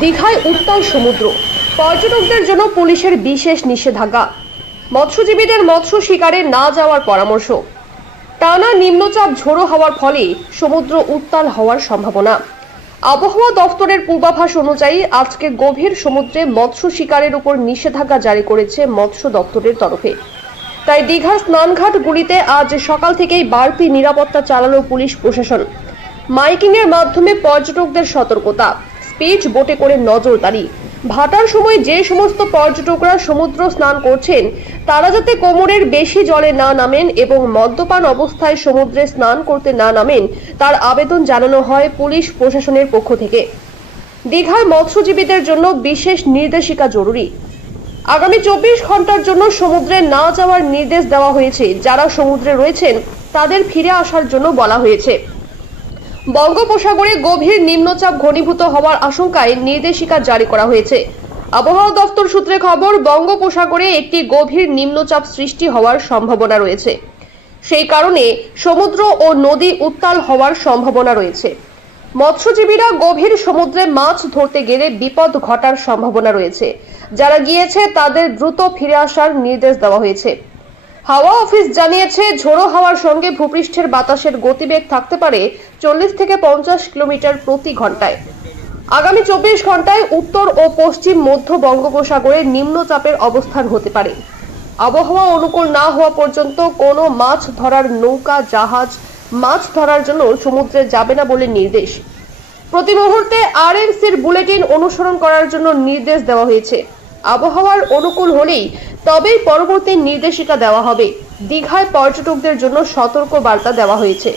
দীঘায় উত্তাল সমুদ্র। পর্যটকদের জন্য পুলিশের বিশেষ নিষেধাজ্ঞা। মৎস্যজীবীদের মৎস্য শিকারে না যাওয়ার পরামর্শ। টানা নিম্নচাপ ঝোড়ো হওয়ার ফলে সমুদ্র উত্তাল হওয়ার সম্ভাবনা। আবহাওয়া দফতরের পূর্বাভাস অনুযায়ী আজকে গভীর সমুদ্রে মৎস্য শিকারের উপর নিষেধাজ্ঞা জারি করেছে মৎস্য দপ্তরের তরফে। তাই দীঘার স্নানঘাটগুলিতে আজ সকাল থেকেই বাড়তি নিরাপত্তা চালালো পুলিশ প্রশাসন। মাইকিং এর মাধ্যমে পর্যটকদের সতর্কতা। স্পিচ বোটে করে নজরদারি। ভাটার সময় যে সমস্ত পর্যটকরা সমুদ্র স্নান করছেন, তারা যাতে কোমরের বেশি জলে না নামেন এবং মদ্যপান অবস্থায় সমুদ্রে স্নান করতে না নামেন, তার আবেদন জানানো হয় পুলিশ প্রশাসনের পক্ষ থেকে। দীঘায় মৎস্যজীবীদের জন্য বিশেষ নির্দেশিকা জরুরি। আগামী চব্বিশ ঘণ্টার জন্য সমুদ্রে না যাওয়ার নির্দেশ দেওয়া হয়েছে। যারা সমুদ্রে রয়েছেন, তাদের ফিরে আসার জন্য বলা হয়েছে। বঙ্গোপসাগরে গভীর নিম্নচাপ ঘনীভূত হওয়ার আশঙ্কায় নির্দেশিকা জারি করা হয়েছে। আবহাওয়া দফতর সূত্রে খবর, বঙ্গোপসাগরে একটি গভীর নিম্নচাপ সৃষ্টি হওয়ার সম্ভাবনা রয়েছে। সেই কারণে সমুদ্র ও নদী উত্তাল হওয়ার সম্ভাবনা রয়েছে। মৎস্যজীবীরা গভীর সমুদ্রে মাছ ধরতে গেলে বিপদ ঘটার সম্ভাবনা রয়েছে। যারা গিয়েছে, তাদের দ্রুত ফিরে আসার নির্দেশ দেওয়া হয়েছে। হাওয়া অফিস জানিয়েছে, ঝোড়ো হাওয়ার সঙ্গে ভূপৃষ্ঠের বাতাসের গতিবেগ থাকতে পারে চল্লিশ থেকে পঞ্চাশ কিলোমিটার প্রতি ঘন্টায়। আগামী চব্বিশ ঘন্টায় উত্তর ও পশ্চিম মধ্য বঙ্গোপসাগরে নিম্নচাপের অবস্থান হতে পারে। আবহাওয়া অনুকূল না হওয়া পর্যন্ত কোনো মাছ ধরার নৌকা, জাহাজ, মাছ ধরার জন্য সমুদ্রে যাবে না বলে নির্দেশ। প্রতি মুহূর্তে আরএমসির বুলেটিন অনুসরণ করার জন্য নির্দেশ দেওয়া হয়েছে। আবহাওয়ার অনুকূল হলেই তবেই পরবর্তী নির্দেশিকা দেওয়া হবে। দীঘায় পর্যটকদের জন্য সতর্ক বার্তা দেওয়া হয়েছে।